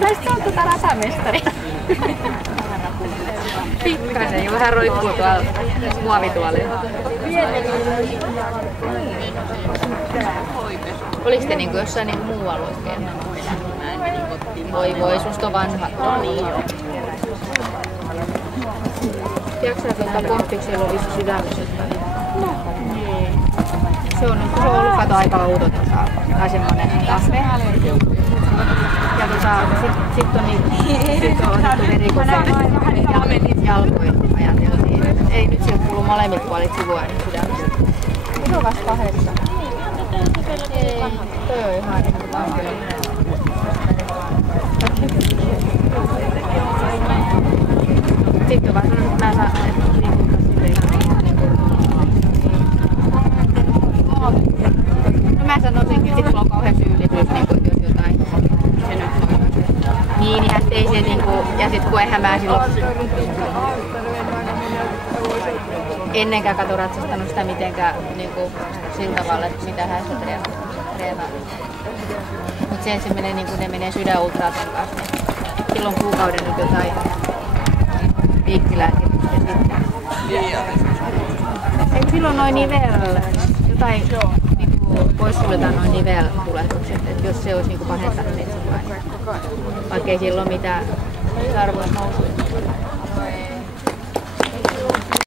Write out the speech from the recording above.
Taisit olla tuota ratamestari. Pikkasen ja vähän roikkuu tuolla muovituolilla. Oliko te niinku jossain niinku muualla oikein? Voi, susta on vanha. Tiedätkö sä, että komppiksella on vissi sydämessä? Se on ollut kato aika outo tai semmonen tahve. Ja sit on otettu verikokeet jalkoihin ajateltiin. Ei nyt sieltä kuulu molemmat puolit sivua niin sydämessä. Se on vasta 8. Ei, toi on ihan niin kuin tankilla. Sitten on vaan sanonut, että mä saan no mä sanoisinkin, että sulla on kauhean syyllisyys, jos jotain. Se nyt niin, ihan ei se niinku, ja sit kun eihän mä silloin ennenkään kato ratsastanut sitä mitenkään niinku sillä tavalla, että mitä hän se treenaa. Mut se menee niinku, ne menee sydänultraasen kanssa, niin silloin kuukauden nyt jotain piikkilääkitystä sitten. Eikö silloin noin jotain niinku poissuljetaan noin niveltulehdukset, että jos se olisi niinku pahentanut niin vaikka ei silloin mitään arvoa nousuja.